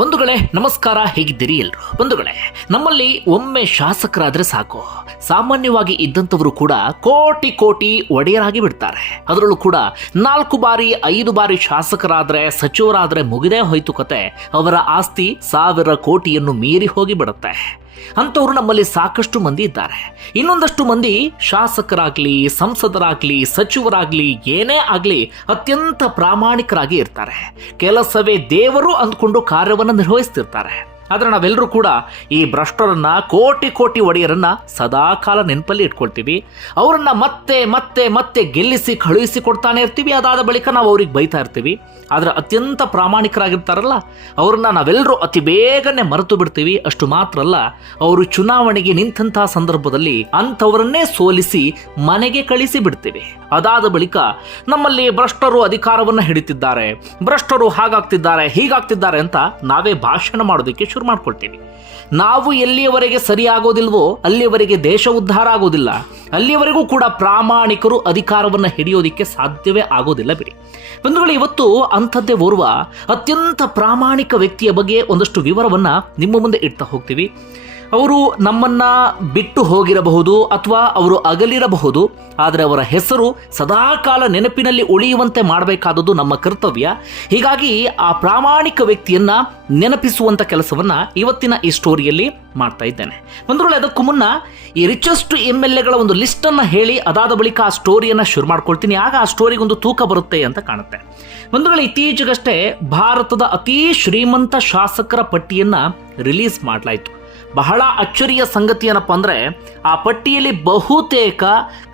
ಬಂಧುಗಳೇ, ನಮಸ್ಕಾರ, ಹೇಗಿದ್ದೀರಿ ಎಲ್ರು? ಬಂಧುಗಳೇ, ನಮ್ಮಲ್ಲಿ ಒಮ್ಮೆ ಶಾಸಕರಾದ್ರೆ ಸಾಕು. ಸಾಮಾನ್ಯವಾಗಿ ಇದ್ದಂಥವರು ಕೂಡ ಕೋಟಿ ಕೋಟಿ ಒಡೆಯರಾಗಿ ಬಿಡ್ತಾರೆ. ಅದರಲ್ಲೂ ಕೂಡ ನಾಲ್ಕು ಬಾರಿ, ಐದು ಬಾರಿ ಶಾಸಕರಾದ್ರೆ, ಸಚಿವರಾದ್ರೆ ಮುಗಿದೇ ಹೋಯ್ತು ಕತೆ. ಅವರ ಆಸ್ತಿ ಸಾವಿರ ಕೋಟಿಯನ್ನು ಮೀರಿ ಹೋಗಿ ಬಿಡುತ್ತೆ. ಅಂಥವ್ರು ನಮ್ಮಲ್ಲಿ ಸಾಕಷ್ಟು ಮಂದಿ ಇದ್ದಾರೆ. ಇನ್ನೊಂದಷ್ಟು ಮಂದಿ ಶಾಸಕರಾಗ್ಲಿ, ಸಂಸದರಾಗಲಿ, ಸಚಿವರಾಗ್ಲಿ, ಏನೇ ಆಗಲಿ ಅತ್ಯಂತ ಪ್ರಾಮಾಣಿಕರಾಗಿ ಇರ್ತಾರೆ. ಕೆಲಸವೇ ದೇವರು ಅಂದ್ಕೊಂಡು ಕಾರ್ಯವನ್ನು ನಿರ್ವಹಿಸ್ತಿರ್ತಾರೆ. ಆದ್ರೆ ನಾವೆಲ್ಲರೂ ಕೂಡ ಈ ಭ್ರಷ್ಟರನ್ನು ಕೋಟಿ ಕೋಟಿ ಒಡೆಯರನ್ನು ಸದಾಕಾಲ ನೆನಪಲ್ಲಿ ಇಟ್ಕೊಳ್ತೀವಿ. ಅವರನ್ನು ಮತ್ತೆ ಮತ್ತೆ ಮತ್ತೆ ಗೆಲ್ಲಿಸಿ ಕಳುಹಿಸಿ ಕೊಡ್ತಾನೆ ಇರ್ತೀವಿ. ಅದಾದ ಬಳಿಕ ನಾವು ಅವ್ರಿಗೆ ಬೈತಾ ಇರ್ತೀವಿ. ಆದರೆ ಅತ್ಯಂತ ಪ್ರಾಮಾಣಿಕರಾಗಿರ್ತಾರಲ್ಲ, ಅವ್ರನ್ನ ನಾವೆಲ್ಲರೂ ಅತಿ ಬೇಗನೆ ಮರೆತು ಬಿಡ್ತೀವಿ. ಅಷ್ಟು ಮಾತ್ರ ಅಲ್ಲ, ಅವರು ಚುನಾವಣೆಗೆ ನಿಂತಹ ಸಂದರ್ಭದಲ್ಲಿ ಅಂಥವರನ್ನೇ ಸೋಲಿಸಿ ಮನೆಗೆ ಕಳಿಸಿ ಬಿಡ್ತೀವಿ. ಅದಾದ ಬಳಿಕ ನಮ್ಮಲ್ಲಿ ಭ್ರಷ್ಟರು ಅಧಿಕಾರವನ್ನು ಹಿಡಿತಿದ್ದಾರೆ. ಭ್ರಷ್ಟರು ಹಾಗಾಗ್ತಿದ್ದಾರೆ, ಹೀಗಾಗ್ತಿದ್ದಾರೆ ಅಂತ ನಾವೇ ಭಾಷಣ ಮಾಡೋದಕ್ಕೆ ಶುರು ಮಾಡ್ಕೊಳ್ತೀವಿ. ನಾವು ಎಲ್ಲಿಯವರೆಗೆ ಸರಿಯಾಗೋದಿಲ್ವೋ ಅಲ್ಲಿಯವರೆಗೆ ದೇಶ ಉದ್ಧಾರ ಆಗೋದಿಲ್ಲ. ಅಲ್ಲಿಯವರೆಗೂ ಕೂಡ ಪ್ರಾಮಾಣಿಕರು ಅಧಿಕಾರವನ್ನು ಹಿಡಿಯೋದಿಕ್ಕೆ ಸಾಧ್ಯವೇ ಆಗೋದಿಲ್ಲ ಬಿಡಿ. ಬಂಧುಗಳು, ಇವತ್ತು ಅಂಥದ್ದೇ ಓರ್ವ ಅತ್ಯಂತ ಪ್ರಾಮಾಣಿಕ ವ್ಯಕ್ತಿಯ ಬಗ್ಗೆ ಒಂದಷ್ಟು ವಿವರವನ್ನು ನಿಮ್ಮ ಮುಂದೆ ಇಡ್ತಾ ಹೋಗ್ತೀವಿ. ಅವರು ನಮ್ಮನ್ನ ಬಿಟ್ಟು ಹೋಗಿರಬಹುದು ಅಥವಾ ಅವರು ಅಗಲಿರಬಹುದು, ಆದರೆ ಅವರ ಹೆಸರು ಸದಾಕಾಲ ನೆನಪಿನಲ್ಲಿ ಉಳಿಯುವಂತೆ ಮಾಡಬೇಕಾದದ್ದು ನಮ್ಮ ಕರ್ತವ್ಯ. ಹೀಗಾಗಿ ಆ ಪ್ರಾಮಾಣಿಕ ವ್ಯಕ್ತಿಯನ್ನ ನೆನಪಿಸುವಂತ ಕೆಲಸವನ್ನ ಇವತ್ತಿನ ಈ ಸ್ಟೋರಿಯಲ್ಲಿ ಮಾಡ್ತಾ ಇದ್ದೇನೆ. ಬಂಧುಗಳು ಅದಕ್ಕೂ ಮುನ್ನ ಈ ರಿಚೆಸ್ಟ್ ಎಂ ಎಲ್ ಎಗಳ ಒಂದು ಲಿಸ್ಟ್ ಅನ್ನ ಹೇಳಿ ಅದಾದ ಬಳಿಕ ಆ ಸ್ಟೋರಿಯನ್ನ ಶುರು ಮಾಡ್ಕೊಳ್ತೀನಿ. ಆಗ ಆ ಸ್ಟೋರಿಗೆ ಒಂದು ತೂಕ ಬರುತ್ತೆ ಅಂತ ಕಾಣುತ್ತೆ. ಬಂಧುಗಳು ಇತ್ತೀಚೆಗಷ್ಟೇ ಭಾರತದ ಅತಿ ಶ್ರೀಮಂತ ಶಾಸಕರ ಪಟ್ಟಿಯನ್ನ ರಿಲೀಸ್ ಮಾಡಲಾಯಿತು. ಬಹಳ ಅಚ್ಚರಿಯ ಸಂಗತಿ ಏನಪ್ಪ ಅಂದರೆ ಆ ಪಟ್ಟಿಯಲ್ಲಿ ಬಹುತೇಕ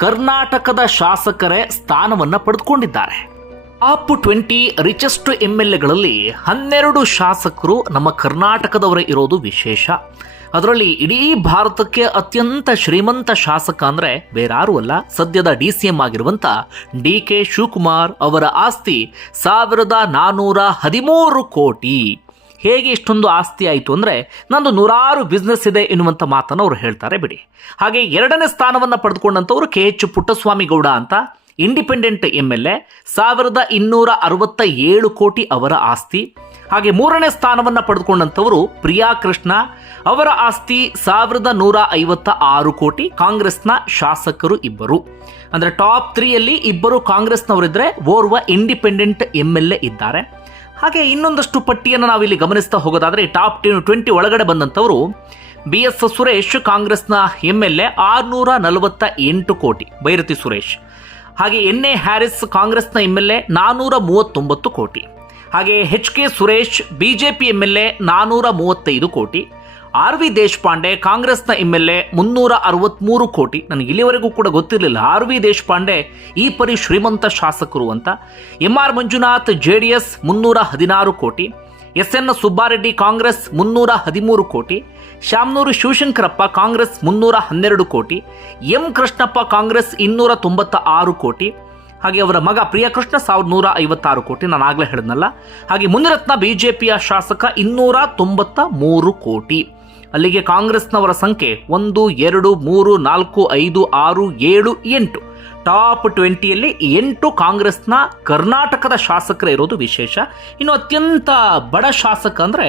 ಕರ್ನಾಟಕದ ಶಾಸಕರೇ ಸ್ಥಾನವನ್ನು ಪಡೆದುಕೊಂಡಿದ್ದಾರೆ. Of twenty richest M L ಎಗಳಲ್ಲಿ ಹನ್ನೆರಡು ಶಾಸಕರು ನಮ್ಮ ಕರ್ನಾಟಕದವರೇ ಇರೋದು ವಿಶೇಷ. ಅದರಲ್ಲಿ ಇಡೀ ಭಾರತಕ್ಕೆ ಅತ್ಯಂತ ಶ್ರೀಮಂತ ಶಾಸಕ ಅಂದರೆ ಬೇರಾರು ಅಲ್ಲ, ಸದ್ಯದ ಡಿ ಸಿ ಎಂ ಆಗಿರುವಂಥ ಡಿ ಕೆ ಶಿವಕುಮಾರ್ ಅವರ ಆಸ್ತಿ ಸಾವಿರದ ನಾನ್ನೂರ ಹದಿಮೂರು ಕೋಟಿ. ಹೇಗೆ ಇಷ್ಟೊಂದು ಆಸ್ತಿ ಆಯಿತು ಅಂದರೆ ನಂದು ನೂರಾರು ಬಿಸ್ನೆಸ್ ಇದೆ ಎನ್ನುವಂಥ ಮಾತನ್ನು ಅವರು ಹೇಳ್ತಾರೆ ಬಿಡಿ. ಹಾಗೆ ಎರಡನೇ ಸ್ಥಾನವನ್ನು ಪಡೆದುಕೊಂಡಂಥವರು ಕೆ ಎಚ್ ಪುಟ್ಟಸ್ವಾಮಿ ಗೌಡ ಅಂತ ಇಂಡಿಪೆಂಡೆಂಟ್ ಎಂ ಎಲ್ ಎ ಸಾವಿರದ ಇನ್ನೂರ ಅರವತ್ತ ಏಳು ಕೋಟಿ ಅವರ ಆಸ್ತಿ. ಹಾಗೆ ಮೂರನೇ ಸ್ಥಾನವನ್ನು ಪಡೆದುಕೊಂಡಂಥವರು ಪ್ರಿಯಾ ಕೃಷ್ಣ, ಅವರ ಆಸ್ತಿ ಸಾವಿರದ ನೂರ ಐವತ್ತ ಆರು ಕೋಟಿ ಕಾಂಗ್ರೆಸ್ನ ಶಾಸಕರು ಇಬ್ಬರು. ಅಂದರೆ ಟಾಪ್ ತ್ರೀಯಲ್ಲಿ ಇಬ್ಬರು ಕಾಂಗ್ರೆಸ್ನವರಿದ್ದರೆ ಓರ್ವ ಇಂಡಿಪೆಂಡೆಂಟ್ ಎಂ ಎಲ್ ಎ ಇದ್ದಾರೆ. ಹಾಗೆ ಇನ್ನೊಂದಷ್ಟು ಪಟ್ಟಿಯನ್ನು ನಾವು ಇಲ್ಲಿ ಗಮನಿಸ್ತಾ ಹೋಗೋದಾದರೆ ಟಾಪ್ ಟ್ವೆಂಟಿ ಒಳಗಡೆ ಬಂದಂಥವರು ಬಿ ಎಸ್ ಸುರೇಶ್, ಕಾಂಗ್ರೆಸ್ನ ಎಂ ಎಲ್ ಎ ಆರುನೂರ ನಲವತ್ತ ಎಂಟು ಕೋಟಿ, ಬೈರತಿ ಸುರೇಶ್. ಹಾಗೆ ಎನ್ ಎ ಹ್ಯಾರಿಸ್, ಕಾಂಗ್ರೆಸ್ನ ಎಂ ಎಲ್ ಎ ನಾನ್ನೂರ ಮೂವತ್ತೊಂಬತ್ತು ಕೋಟಿ. ಹಾಗೆ H K Suresh, BJP M L A ನಾನ್ನೂರ ಮೂವತ್ತೈದು ಕೋಟಿ. ಆರ್ ವಿ ದೇಶಪಾಂಡೆ, ಕಾಂಗ್ರೆಸ್ನ ಎಂಎಲ್ಎ, ಮುನ್ನೂರ ಅರವತ್ಮೂರು ಕೋಟಿ. ನನಗೆ ಇಲ್ಲಿವರೆಗೂ ಕೂಡ ಗೊತ್ತಿರಲಿಲ್ಲ. ಆರ್ ವಿ ದೇಶಪಾಂಡೆ ಈ ಪರಿ ಶ್ರೀಮಂತ ಶಾಸಕರು ಅಂತ. M R Manjunath, J D S, ಮುನ್ನೂರ ಹದಿನಾರು ಕೋಟಿ. ಎಸ್ ಎನ್ ಸುಬ್ಬಾರೆಡ್ಡಿ, ಕಾಂಗ್ರೆಸ್, ಮುನ್ನೂರ ಹದಿಮೂರು ಕೋಟಿ. ಶಾಮನೂರು ಶಿವಶಂಕರಪ್ಪ, ಕಾಂಗ್ರೆಸ್, ಮುನ್ನೂರ ಹನ್ನೆರಡು ಕೋಟಿ. ಎಂ ಕೃಷ್ಣಪ್ಪ, ಕಾಂಗ್ರೆಸ್, ಇನ್ನೂರ ತೊಂಬತ್ತ ಆರು ಕೋಟಿ. ಹಾಗೆ ಅವರ ಮಗ ಪ್ರಿಯಕೃಷ್ಣ ಸಾವಿರದ ನೂರ ಐವತ್ತಾರು ಕೋಟಿ. ನಾನು ಆಗಲೇ ಹೇಳಿದ್ನಲ್ಲ. ಹಾಗೆ ಮುನಿರತ್ನ ಬಿಜೆಪಿಯ ಶಾಸಕ, ಇನ್ನೂರ ತೊಂಬತ್ತ ಮೂರು ಕೋಟಿ. ಅಲ್ಲಿಗೆ ಕಾಂಗ್ರೆಸ್ನವರ ಸಂಖ್ಯೆ ಒಂದು, ಎರಡು, ಮೂರು, ನಾಲ್ಕು, ಐದು, ಆರು, ಏಳು, ಎಂಟು. ಟಾಪ್ ಟ್ವೆಂಟಿಯಲ್ಲಿ ಎಂಟು ಕಾಂಗ್ರೆಸ್ನ ಕರ್ನಾಟಕದ ಶಾಸಕರ ಇರೋದು ವಿಶೇಷ. ಇನ್ನು ಅತ್ಯಂತ ಬಡ ಶಾಸಕ ಅಂದರೆ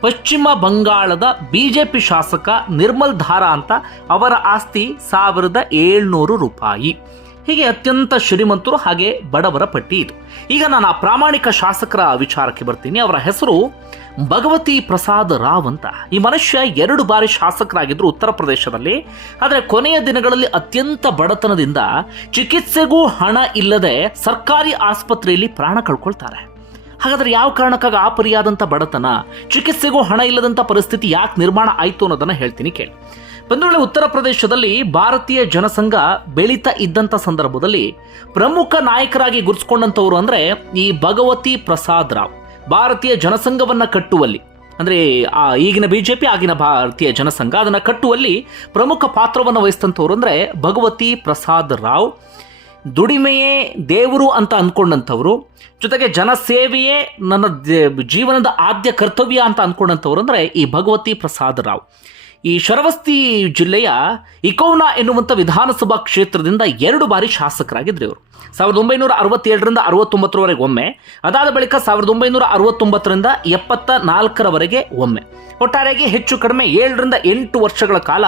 ಪಶ್ಚಿಮ ಬಂಗಾಳದ ಬಿ ಜೆ ಪಿ ಶಾಸಕ ನಿರ್ಮಲ್ ಧಾರಾ ಅಂತ ಅವರ ಆಸ್ತಿ ಸಾವಿರದ ಏಳ್ನೂರು ರೂಪಾಯಿ. ಹೀಗೆ ಅತ್ಯಂತ ಶ್ರೀಮಂತರು ಹಾಗೆ ಬಡವರ ಪಟ್ಟಿ ಇದು. ಈಗ ನಾನು ಆ ಪ್ರಾಮಾಣಿಕ ಶಾಸಕರ ವಿಚಾರಕ್ಕೆ ಬರ್ತೀನಿ. ಅವರ ಹೆಸರು ಭಗವತಿ ಪ್ರಸಾದ್ ರಾವ್ ಅಂತ. ಈ ಮನುಷ್ಯ ಎರಡು ಬಾರಿ ಶಾಸಕರಾಗಿದ್ರು ಉತ್ತರ ಪ್ರದೇಶದಲ್ಲಿ. ಆದರೆ ಕೊನೆಯ ದಿನಗಳಲ್ಲಿ ಅತ್ಯಂತ ಬಡತನದಿಂದ ಚಿಕಿತ್ಸೆಗೂ ಹಣ ಇಲ್ಲದೆ ಸರ್ಕಾರಿ ಆಸ್ಪತ್ರೆಯಲ್ಲಿ ಪ್ರಾಣ ಕಳ್ಕೊಳ್ತಾರೆ. ಹಾಗಾದ್ರೆ ಯಾವ ಕಾರಣಕ್ಕಾಗಿ ಆ ಪರಿಯಾದಂಥ ಬಡತನ, ಚಿಕಿತ್ಸೆಗೂ ಹಣ ಇಲ್ಲದಂಥ ಪರಿಸ್ಥಿತಿ ಯಾಕೆ ನಿರ್ಮಾಣ ಆಯಿತು ಅನ್ನೋದನ್ನು ಹೇಳ್ತೀನಿ ಕೇಳಿ. ಬಂಧುಗಳೇ ಉತ್ತರ ಪ್ರದೇಶದಲ್ಲಿ ಭಾರತೀಯ ಜನಸಂಘ ಬೆಳೀತಾ ಇದ್ದಂಥ ಸಂದರ್ಭದಲ್ಲಿ ಪ್ರಮುಖ ನಾಯಕರಾಗಿ ಗುರುಸ್ಕೊಂಡಂಥವ್ರು ಅಂದರೆ ಈ ಭಗವತಿ ಪ್ರಸಾದ್ ರಾವ್. ಭಾರತೀಯ ಜನಸಂಘವನ್ನು ಕಟ್ಟುವಲ್ಲಿ. ಅಂದರೆ ಆ ಈಗಿನ ಬಿ ಜೆ ಪಿ ಆಗಿನ ಭಾರತೀಯ ಜನಸಂಘ, ಅದನ್ನು ಕಟ್ಟುವಲ್ಲಿ ಪ್ರಮುಖ ಪಾತ್ರವನ್ನು ವಹಿಸಿದಂಥವ್ರು ಅಂದರೆ ಭಗವತಿ ಪ್ರಸಾದ್ ರಾವ್. ದುಡಿಮೆಯೇ ದೇವರು ಅಂತ ಅಂದ್ಕೊಂಡಂಥವ್ರು ಜೊತೆಗೆ ಜನಸೇವೆಯೇ ನನ್ನ ಜೀವನದ ಆದ್ಯ ಕರ್ತವ್ಯ ಅಂತ ಅಂದ್ಕೊಂಡಂಥವ್ರು ಅಂದರೆ ಈ ಭಗವತಿ ಪ್ರಸಾದ್ ರಾವ್. ಈ ಶರವಸ್ತಿ ಜಿಲ್ಲೆಯ ಇಕೋನಾ ಎನ್ನುವಂಥ ವಿಧಾನಸಭಾ ಕ್ಷೇತ್ರದಿಂದ ಎರಡು ಬಾರಿ ಶಾಸಕರಾಗಿದ್ರು ಇವರು. ಸಾವಿರದ ಒಂಬೈನೂರ ಅರವತ್ತೇಳರಿಂದ ಅರವತ್ತೊಂಬತ್ತರವರೆಗೆ ಒಮ್ಮೆ. ಅದಾದ ಬಳಿಕ ಸಾವಿರದ ಒಂಬೈನೂರ ಅರವತ್ತೊಂಬತ್ತರಿಂದ ಎಪ್ಪತ್ತ ನಾಲ್ಕರವರೆಗೆ ಒಮ್ಮೆ. ಒಟ್ಟಾರೆಯಾಗಿ ಹೆಚ್ಚು ಕಡಿಮೆ ಏಳರಿಂದ ಎಂಟು ವರ್ಷಗಳ ಕಾಲ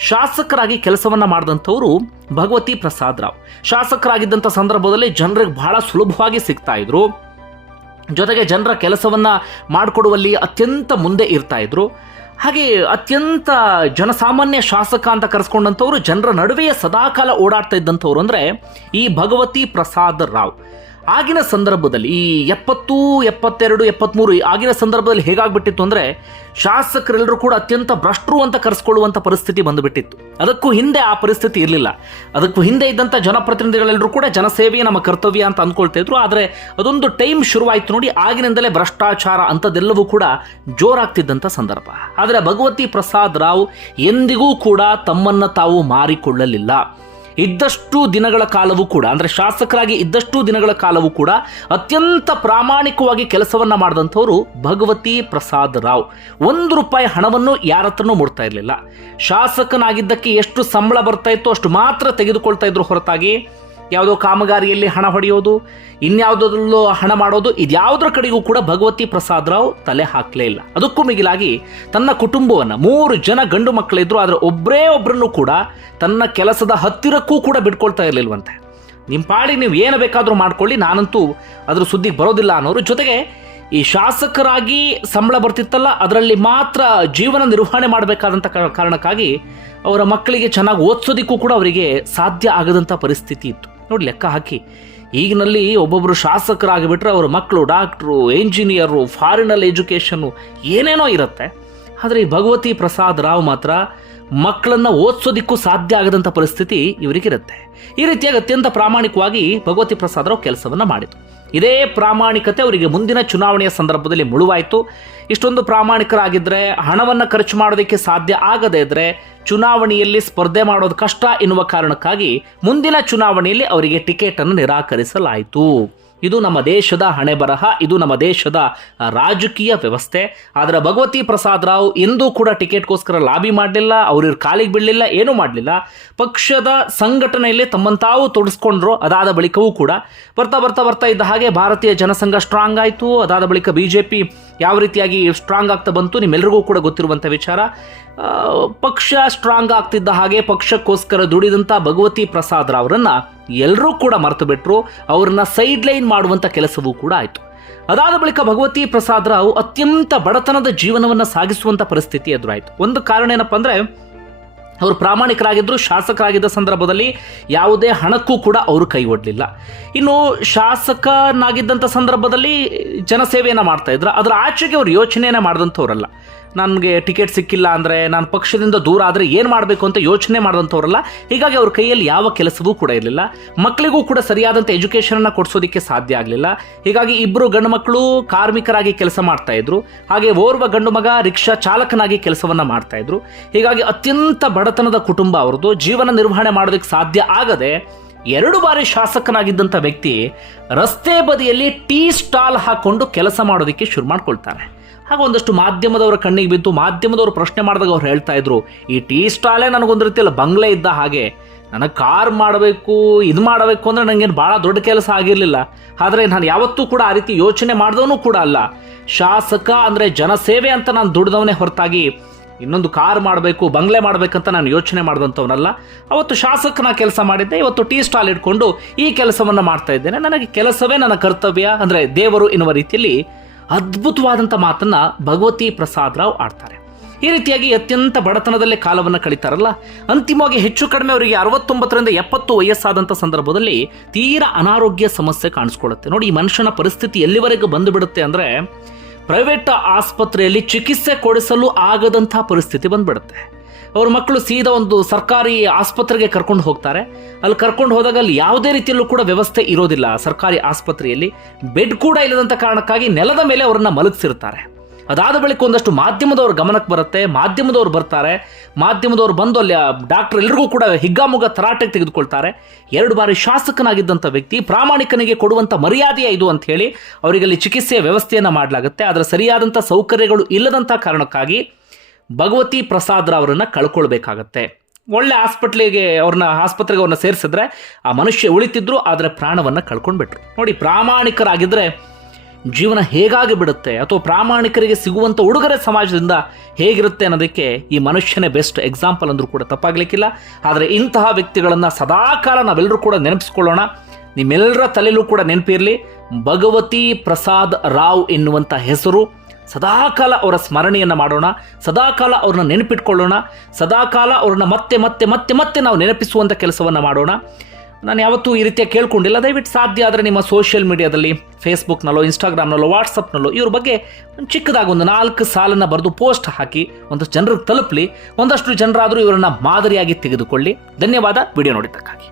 ಶಾಸಕರಾಗಿ ಕೆಲಸವನ್ನು ಮಾಡಿದಂಥವರು ಭಗವತಿ ಪ್ರಸಾದ್ ರಾವ್. ಶಾಸಕರಾಗಿದ್ದಂಥ ಸಂದರ್ಭದಲ್ಲಿ ಜನರಿಗೆ ಬಹಳ ಸುಲಭವಾಗಿ ಸಿಗ್ತಾ ಇದ್ರು. ಜೊತೆಗೆ ಜನರ ಕೆಲಸವನ್ನು ಮಾಡಿಕೊಡುವಲ್ಲಿ ಅತ್ಯಂತ ಮುಂದೆ ಇರ್ತಾ ಇದ್ರು. ಹಾಗೆ ಅತ್ಯಂತ ಜನಸಾಮಾನ್ಯ ಶಾಸಕ ಅಂತ ಕರೆಸ್ಕೊಂಡಂಥವ್ರು ಜನರ ನಡುವೆಯೇ ಸದಾಕಾಲ ಓಡಾಡ್ತಾ ಇದ್ದಂಥವ್ರು ಅಂದರೆ ಈ ಭಗವತಿ ಪ್ರಸಾದ್ ರಾವ್. ಆಗಿನ ಸಂದರ್ಭದಲ್ಲಿ, ಈ ಎಪ್ಪತ್ತು, ಎಪ್ಪತ್ತೆರಡು ಎಪ್ಪತ್ತ್ಮೂರು ಆಗಿನ ಸಂದರ್ಭದಲ್ಲಿ ಹೇಗಾಗ್ಬಿಟ್ಟಿತ್ತು ಅಂದರೆ, ಶಾಸಕರೆಲ್ಲರೂ ಕೂಡ ಅತ್ಯಂತ ಭ್ರಷ್ಟರು ಅಂತ ಕರೆಸ್ಕೊಳ್ಳುವಂಥ ಪರಿಸ್ಥಿತಿ ಬಂದುಬಿಟ್ಟಿತ್ತು. ಅದಕ್ಕೂ ಹಿಂದೆ ಆ ಪರಿಸ್ಥಿತಿ ಇರಲಿಲ್ಲ. ಅದಕ್ಕೂ ಹಿಂದೆ ಇದ್ದಂಥ ಜನಪ್ರತಿನಿಧಿಗಳೆಲ್ಲರೂ ಕೂಡ ಜನಸೇವೆಯೇ ನಮ್ಮ ಕರ್ತವ್ಯ ಅಂತ ಅಂದ್ಕೊಳ್ತಾ ಇದ್ರು. ಆದರೆ ಅದೊಂದು ಟೈಮ್ ಶುರುವಾಯಿತು ನೋಡಿ, ಆಗಿನಿಂದಲೇ ಭ್ರಷ್ಟಾಚಾರ ಅಂಥದ್ದೆಲ್ಲವೂ ಕೂಡ ಜೋರಾಗ್ತಿದ್ದಂಥ ಸಂದರ್ಭ. ಆದರೆ ಭಗವತಿ ಪ್ರಸಾದ್ ರಾವ್ ಎಂದಿಗೂ ಕೂಡ ತಮ್ಮನ್ನು ತಾವು ಮಾರಿಕೊಳ್ಳಲಿಲ್ಲ. ಇದ್ದಷ್ಟು ದಿನಗಳ ಕಾಲವೂ ಕೂಡ, ಅಂದರೆ ಶಾಸಕರಾಗಿ ಇದ್ದಷ್ಟು ದಿನಗಳ ಕಾಲವೂ ಕೂಡ ಅತ್ಯಂತ ಪ್ರಾಮಾಣಿಕವಾಗಿ ಕೆಲಸವನ್ನು ಮಾಡಿದಂಥವರು ಭಗವತಿ ಪ್ರಸಾದ್ ರಾವ್. ಒಂದು ರೂಪಾಯಿ ಹಣವನ್ನು ಯಾರ ಹತ್ರನೂ ಮುಡ್ತಾ ಇರಲಿಲ್ಲ. ಶಾಸಕನಾಗಿದ್ದಕ್ಕೆ ಎಷ್ಟು ಸಂಬಳ ಬರ್ತಾ ಇತ್ತು ಅಷ್ಟು ಮಾತ್ರ ತೆಗೆದುಕೊಳ್ತಾ ಇದ್ರು ಹೊರತಾಗಿ ಯಾವುದೋ ಕಾಮಗಾರಿಯಲ್ಲಿ ಹಣ ಹೊಡೆಯೋದು, ಇನ್ಯಾವುದರಲ್ಲೂ ಹಣ ಮಾಡೋದು, ಇದ್ಯಾವುದ್ರ ಕಡೆಗೂ ಕೂಡ ಭಗವತಿ ಪ್ರಸಾದ್ ರಾವ್ ತಲೆ ಹಾಕಲೇ ಇಲ್ಲ. ಅದಕ್ಕೂ ಮಿಗಿಲಾಗಿ ತನ್ನ ಕುಟುಂಬವನ್ನು, ಮೂರು ಜನ ಗಂಡು ಮಕ್ಕಳಿದ್ರು, ಆದರೆ ಒಬ್ಬರೇ ಒಬ್ಬರನ್ನು ಕೂಡ ತನ್ನ ಕೆಲಸದ ಹತ್ತಿರಕ್ಕೂ ಕೂಡ ಬಿಟ್ಕೊಳ್ತಾ ಇರಲಿಲ್ವಂತೆ. ನಿಮ್ಮ ಪಾಡಿ ನೀವು ಏನು ಬೇಕಾದರೂ ಮಾಡ್ಕೊಳ್ಳಿ, ನಾನಂತೂ ಅದ್ರ ಸುದ್ದಿಗೆ ಬರೋದಿಲ್ಲ ಅನ್ನೋರು. ಜೊತೆಗೆ ಈ ಶಾಸಕರಾಗಿ ಸಂಬಳ ಬರ್ತಿತ್ತಲ್ಲ, ಅದರಲ್ಲಿ ಮಾತ್ರ ಜೀವನ ನಿರ್ವಹಣೆ ಮಾಡಬೇಕಾದಂಥ ಕಾರಣಕ್ಕಾಗಿ ಅವರ ಮಕ್ಕಳಿಗೆ ಚೆನ್ನಾಗಿ ಓದಿಸೋದಿಕ್ಕೂ ಕೂಡ ಅವರಿಗೆ ಸಾಧ್ಯ ಆಗದಂಥ ಪರಿಸ್ಥಿತಿ ಇತ್ತು. ನೋಡಿ ಲೆಕ್ಕ ಹಾಕಿ. ಈಗಿನಲ್ಲಿ ಒಬ್ಬೊಬ್ಬರು ಶಾಸಕರಾಗಿಬಿಟ್ರೆ ಅವರ ಮಕ್ಕಳು, ಡಾಕ್ಟ್ರು ಇಂಜಿನಿಯರು ಫಾರಿನಲ್ ಎಜುಕೇಷನ್ನು ಏನೇನೋ ಇರುತ್ತೆ. ಆದರೆ ಈ ಭಗವತಿ ಪ್ರಸಾದ್ ರಾವ್ ಮಾತ್ರ ಮಕ್ಕಳನ್ನು ಓದಿಸೋದಿಕ್ಕೂ ಸಾಧ್ಯ ಆಗದಂಥ ಪರಿಸ್ಥಿತಿ ಇವರಿಗಿರುತ್ತೆ. ಈ ರೀತಿಯಾಗಿ ಅತ್ಯಂತ ಪ್ರಾಮಾಣಿಕವಾಗಿ ಭಗವತಿ ಪ್ರಸಾದ್ ರಾವ್ ಕೆಲಸವನ್ನ ಮಾಡಿತು ಇದೇ ಪ್ರಾಮಾಣಿಕತೆ ಅವರಿಗೆ ಮುಂದಿನ ಚುನಾವಣೆಯ ಸಂದರ್ಭದಲ್ಲಿ ಮುಳುವಾಯಿತು. ಇಷ್ಟೊಂದು ಪ್ರಾಮಾಣಿಕರಾಗಿದ್ದರೆ ಹಣವನ್ನು ಖರ್ಚು ಮಾಡೋದಕ್ಕೆ ಸಾಧ್ಯ ಆಗದೇ ಇದ್ದರೆ ಚುನಾವಣೆಯಲ್ಲಿ ಸ್ಪರ್ಧೆ ಮಾಡೋದು ಕಷ್ಟ ಎನ್ನುವ ಕಾರಣಕ್ಕಾಗಿ ಮುಂದಿನ ಚುನಾವಣೆಯಲ್ಲಿ ಅವರಿಗೆ ಟಿಕೆಟನ್ನು ನಿರಾಕರಿಸಲಾಯಿತು. ಇದು ನಮ್ಮ ದೇಶದ ಹಣೆ ಬರಹ ಇದು ನಮ್ಮ ದೇಶದ ರಾಜಕೀಯ ವ್ಯವಸ್ಥೆ. ಆದರೆ ಭಗವತಿ ಪ್ರಸಾದ್ ರಾವ್ ಎಂದೂ ಕೂಡ ಟಿಕೆಟ್ಗೋಸ್ಕರ ಲಾಬಿ ಮಾಡಲಿಲ್ಲ, ಅವ್ರ ಕಾಲಿಗೆ ಬೀಳಲಿಲ್ಲ, ಏನೂ ಮಾಡಲಿಲ್ಲ. ಪಕ್ಷದ ಸಂಘಟನೆಯಲ್ಲಿ ತಮ್ಮಂತಾವು ತೊಡಸ್ಕೊಂಡ್ರು, ಅದಾದ ಬಳಿಕವೂ ಕೂಡ. ಬರ್ತಾ ಬರ್ತಾ ಬರ್ತಾ ಇದ್ದ ಹಾಗೆ ಭಾರತೀಯ ಜನಸಂಘ ಸ್ಟ್ರಾಂಗ್ ಆಯಿತು. ಅದಾದ ಬಳಿಕ ಬಿ ಜೆ ಪಿ ಯಾವ ರೀತಿಯಾಗಿ ಸ್ಟ್ರಾಂಗ್ ಆಗ್ತಾ ಬಂತು ನಿಮ್ಮೆಲ್ಲರಿಗೂ ಕೂಡ ಗೊತ್ತಿರುವಂಥ ವಿಚಾರ. ಪಕ್ಷ ಸ್ಟ್ರಾಂಗ್ ಆಗ್ತಿದ್ದ ಹಾಗೆ ಪಕ್ಷಕ್ಕೋಸ್ಕರ ದುಡಿದಂಥ ಭಗವತಿ ಪ್ರಸಾದ್ ರಾವ್ರನ್ನ ಎಲ್ಲರೂ ಕೂಡ ಮರೆತು ಬಿಟ್ಟರು ಅವ್ರನ್ನ ಸೈಡ್ ಲೈನ್ ಮಾಡುವಂಥ ಕೆಲಸವೂ ಕೂಡ ಆಯಿತು. ಅದಾದ ಬಳಿಕ ಭಗವತಿ ಪ್ರಸಾದ್ ರಾವ್ ಅತ್ಯಂತ ಬಡತನದ ಜೀವನವನ್ನು ಸಾಗಿಸುವಂಥ ಪರಿಸ್ಥಿತಿ ಎದುರಾಯಿತು. ಒಂದು ಕಾರಣ ಏನಪ್ಪ ಅಂದರೆ, ಅವರು ಪ್ರಾಮಾಣಿಕರಾಗಿದ್ದರು ಶಾಸಕರಾಗಿದ್ದ ಸಂದರ್ಭದಲ್ಲಿ ಯಾವುದೇ ಹಣಕ್ಕೂ ಕೂಡ ಅವರು ಕೈ ಒಡ್ಲಿಲ್ಲ. ಇನ್ನು ಶಾಸಕನಾಗಿದ್ದಂಥ ಸಂದರ್ಭದಲ್ಲಿ ಜನಸೇವೆಯನ್ನು ಮಾಡ್ತಾ ಇದ್ರು. ಅದರ ಆಚೆಗೆ ಅವರು ಯೋಚನೆಯನ್ನು ಮಾಡಿದಂಥವ್ರಲ್ಲ. ನನಗೆ ಟಿಕೆಟ್ ಸಿಕ್ಕಿಲ್ಲ ಅಂದರೆ ನಾನು ಪಕ್ಷದಿಂದ ದೂರ ಆದರೆ ಏನು ಮಾಡಬೇಕು ಅಂತ ಯೋಚನೆ ಮಾಡಿದಂಥವ್ರಲ್ಲ ಹೀಗಾಗಿ ಅವ್ರ ಕೈಯಲ್ಲಿ ಯಾವ ಕೆಲಸವೂ ಕೂಡ ಇರಲಿಲ್ಲ. ಮಕ್ಕಳಿಗೂ ಕೂಡ ಸರಿಯಾದಂಥ ಎಜುಕೇಷನನ್ನು ಕೊಡಿಸೋದಕ್ಕೆ ಸಾಧ್ಯ ಆಗಲಿಲ್ಲ. ಹೀಗಾಗಿ ಇಬ್ಬರು ಗಂಡು ಮಕ್ಕಳು ಕಾರ್ಮಿಕರಾಗಿ ಕೆಲಸ ಮಾಡ್ತಾ ಇದ್ರು. ಹಾಗೆ ಓರ್ವ ಗಂಡು ಮಗ ರಿಕ್ಷಾ ಚಾಲಕನಾಗಿ ಕೆಲಸವನ್ನು ಮಾಡ್ತಾ ಇದ್ರು. ಹೀಗಾಗಿ ಅತ್ಯಂತ ಬಡತನದ ಕುಟುಂಬ ಅವ್ರದ್ದು. ಜೀವನ ನಿರ್ವಹಣೆ ಮಾಡೋದಕ್ಕೆ ಸಾಧ್ಯ ಆಗದೆ ಎರಡು ಬಾರಿ ಶಾಸಕನಾಗಿದ್ದಂಥ ವ್ಯಕ್ತಿ ರಸ್ತೆ ಬದಿಯಲ್ಲಿ ಟೀ ಸ್ಟಾಲ್ ಹಾಕೊಂಡು ಕೆಲಸ ಮಾಡೋದಕ್ಕೆ ಶುರು ಮಾಡ್ಕೊಳ್ತಾರೆ ಹಾಗ ಒಂದಷ್ಟು ಮಾಧ್ಯಮದವರ ಕಣ್ಣಿಗೆ ಬಿದ್ದು ಮಾಧ್ಯಮದವರು ಪ್ರಶ್ನೆ ಮಾಡಿದಾಗ ಅವ್ರು ಹೇಳ್ತಾ ಇದ್ರು, ಈ ಟೀ ಸ್ಟಾಲೇ ನನಗೊಂದು ರೀತಿಯಲ್ಲಿ ಬಂಗ್ಲೆ ಇದ್ದ ಹಾಗೆ. ನನಗೆ ಕಾರ್ ಮಾಡಬೇಕು, ಇದು ಮಾಡಬೇಕು ಅಂದರೆ ನನಗೇನು ಭಾಳ ದೊಡ್ಡ ಕೆಲಸ ಆಗಿರಲಿಲ್ಲ. ಆದರೆ ನಾನು ಯಾವತ್ತೂ ಕೂಡ ಆ ರೀತಿ ಯೋಚನೆ ಮಾಡಿದವನು ಕೂಡ ಅಲ್ಲ. ಶಾಸಕ ಅಂದರೆ ಜನಸೇವೆ ಅಂತ ನಾನು ದುಡ್ದವನೇ ಹೊರತಾಗಿ ಇನ್ನೊಂದು ಕಾರ್ ಮಾಡಬೇಕು, ಬಂಗ್ಲೆ ಮಾಡಬೇಕಂತ ನಾನು ಯೋಚನೆ ಮಾಡಿದಂಥವನಲ್ಲ. ಅವತ್ತು ಶಾಸಕನ ಕೆಲಸ ಮಾಡಿದ್ದೆ, ಇವತ್ತು ಟೀ ಸ್ಟಾಲ್ ಇಟ್ಕೊಂಡು ಈ ಕೆಲಸವನ್ನು ಮಾಡ್ತಾ ಇದ್ದೇನೆ. ನನಗೆ ಕೆಲಸವೇ ನನ್ನ ಕರ್ತವ್ಯ ಅಂದರೆ ದೇವರು ಎನ್ನುವ ರೀತಿಯಲ್ಲಿ ಅದ್ಭುತವಾದಂಥ ಮಾತನ್ನು ಭಗವತಿ ಪ್ರಸಾದ್ ರಾವ್ ಆಡ್ತಾರೆ. ಈ ರೀತಿಯಾಗಿ ಅತ್ಯಂತ ಬಡತನದಲ್ಲೇ ಕಾಲವನ್ನು ಕಳೀತಾರಲ್ಲ, ಅಂತಿಮವಾಗಿ ಹೆಚ್ಚು ಕಡಿಮೆ ಅವರಿಗೆ ಅರವತ್ತೊಂಬತ್ತರಿಂದ ಎಪ್ಪತ್ತು ವಯಸ್ಸಾದಂಥ ಸಂದರ್ಭದಲ್ಲಿ ತೀರಾ ಅನಾರೋಗ್ಯ ಸಮಸ್ಯೆ ಕಾಣಿಸ್ಕೊಳ್ಳುತ್ತೆ. ನೋಡಿ, ಈ ಮನುಷ್ಯನ ಪರಿಸ್ಥಿತಿ ಎಲ್ಲಿವರೆಗೂ ಬಂದು ಬಿಡುತ್ತೆ ಅಂದರೆ ಪ್ರೈವೇಟ್ ಆಸ್ಪತ್ರೆಯಲ್ಲಿ ಚಿಕಿತ್ಸೆ ಕೊಡಿಸಲು ಆಗದಂಥ ಪರಿಸ್ಥಿತಿ ಬಂದ್ಬಿಡುತ್ತೆ. ಅವ್ರ ಮಕ್ಕಳು ಸೀದಾ ಒಂದು ಸರ್ಕಾರಿ ಆಸ್ಪತ್ರೆಗೆ ಕರ್ಕೊಂಡು ಹೋಗ್ತಾರೆ. ಅಲ್ಲಿ ಕರ್ಕೊಂಡು ಹೋದಾಗ ಅಲ್ಲಿ ಯಾವುದೇ ರೀತಿಯಲ್ಲೂ ಕೂಡ ವ್ಯವಸ್ಥೆ ಇರೋದಿಲ್ಲ. ಸರ್ಕಾರಿ ಆಸ್ಪತ್ರೆಯಲ್ಲಿ ಬೆಡ್ ಕೂಡ ಇಲ್ಲದಂಥ ಕಾರಣಕ್ಕಾಗಿ ನೆಲದ ಮೇಲೆ ಅವರನ್ನ ಮಲಗಿಸಿರ್ತಾರೆ. ಅದಾದ ಬಳಿಕ ಒಂದಷ್ಟು ಮಾಧ್ಯಮದವ್ರ ಗಮನಕ್ಕೆ ಬರುತ್ತೆ. ಮಾಧ್ಯಮದವ್ರು ಬರ್ತಾರೆ. ಮಾಧ್ಯಮದವ್ರು ಬಂದು ಅಲ್ಲಿ ಡಾಕ್ಟರ್ ಎಲ್ರಿಗೂ ಕೂಡ ಹಿಗ್ಗಾಮುಗ್ಗ ತರಾಟೆಗೆ ತೆಗೆದುಕೊಳ್ತಾರೆ. ಎರಡು ಬಾರಿ ಶಾಸಕನಾಗಿದ್ದಂಥ ವ್ಯಕ್ತಿ ಪ್ರಾಮಾಣಿಕನಿಗೆ ಕೊಡುವಂಥ ಮರ್ಯಾದೆಯ ಇದು ಅಂತ ಹೇಳಿ ಅವರಿಗೆ ಅಲ್ಲಿ ಚಿಕಿತ್ಸೆಯ ವ್ಯವಸ್ಥೆಯನ್ನು ಮಾಡಲಾಗುತ್ತೆ. ಆದರೆ ಸರಿಯಾದಂಥ ಸೌಕರ್ಯಗಳು ಇಲ್ಲದಂಥ ಕಾರಣಕ್ಕಾಗಿ ಭಗವತಿ ಪ್ರಸಾದ್ ಅವರನ್ನ ಕಳ್ಕೊಳ್ಬೇಕಾಗತ್ತೆ. ಒಳ್ಳೆ ಹಾಸ್ಪಿಟ್ಲಿಗೆ ಅವ್ರನ್ನ, ಆಸ್ಪತ್ರೆಗೆ ಅವ್ರನ್ನ ಸೇರಿಸಿದ್ರೆ ಆ ಮನುಷ್ಯ ಉಳಿತಿದ್ರು, ಆದರೆ ಪ್ರಾಣವನ್ನು ಕಳ್ಕೊಂಡ್ಬಿಟ್ರು. ನೋಡಿ ಪ್ರಾಮಾಣಿಕರಾಗಿದ್ದರೆ ಜೀವನ ಹೇಗಾಗಿ ಬಿಡುತ್ತೆ, ಅಥವಾ ಪ್ರಾಮಾಣಿಕರಿಗೆ ಸಿಗುವಂಥ ಉಡುಗೊರೆ ಸಮಾಜದಿಂದ ಹೇಗಿರುತ್ತೆ ಅನ್ನೋದಕ್ಕೆ ಈ ಮನುಷ್ಯನೇ ಬೆಸ್ಟ್ ಎಕ್ಸಾಂಪಲ್ ಅಂದರೂ ಕೂಡ ತಪ್ಪಾಗಲಿಕ್ಕಿಲ್ಲ. ಆದರೆ ಇಂತಹ ವ್ಯಕ್ತಿಗಳನ್ನು ಸದಾಕಾಲ ನಾವೆಲ್ಲರೂ ಕೂಡ ನೆನಪಿಸ್ಕೊಳ್ಳೋಣ. ನಿಮ್ಮೆಲ್ಲರ ತಲೆಯಲ್ಲೂ ಕೂಡ ನೆನಪಿರಲಿ, ಭಗವತಿ ಪ್ರಸಾದ್ ರಾವ್ ಎನ್ನುವಂಥ ಹೆಸರು ಸದಾಕಾಲ ಅವರ ಸ್ಮರಣೆಯನ್ನು ಮಾಡೋಣ, ಸದಾಕಾಲ ಅವ್ರನ್ನ ನೆನಪಿಟ್ಕೊಳ್ಳೋಣ, ಸದಾಕಾಲ ಅವ್ರನ್ನ ಮತ್ತೆ ಮತ್ತೆ ಮತ್ತೆ ಮತ್ತೆ ನಾವು ನೆನಪಿಸುವಂಥ ಕೆಲಸವನ್ನು ಮಾಡೋಣ. ನಾನು ಯಾವತ್ತೂ ಈ ರೀತಿಯ ಕೇಳ್ಕೊಂಡಿಲ್ಲ, ದಯವಿಟ್ಟು ಸಾಧ್ಯ ಆದರೆ ನಿಮ್ಮ ಸೋಷಿಯಲ್ ಮೀಡಿಯಾದಲ್ಲಿ ಫೇಸ್ಬುಕ್ನಲ್ಲೋ ಇನ್ಸ್ಟಾಗ್ರಾಮ್ನಲ್ಲೋ ವಾಟ್ಸಪ್ನಲ್ಲೋ ಇವ್ರ ಬಗ್ಗೆ ಒಂದು ಚಿಕ್ಕದಾಗಿ ಒಂದು ನಾಲ್ಕು ಸಾಲನ್ನು ಬರೆದು ಪೋಸ್ಟ್ ಹಾಕಿ, ಒಂದಷ್ಟು ಜನರಿಗೆ ತಲುಪಲಿ, ಒಂದಷ್ಟು ಜನರಾದರೂ ಇವರನ್ನು ಮಾದರಿಯಾಗಿ ತೆಗೆದುಕೊಳ್ಳಿ. ಧನ್ಯವಾದ ವಿಡಿಯೋ ನೋಡಿದ್ದಕ್ಕಾಗಿ.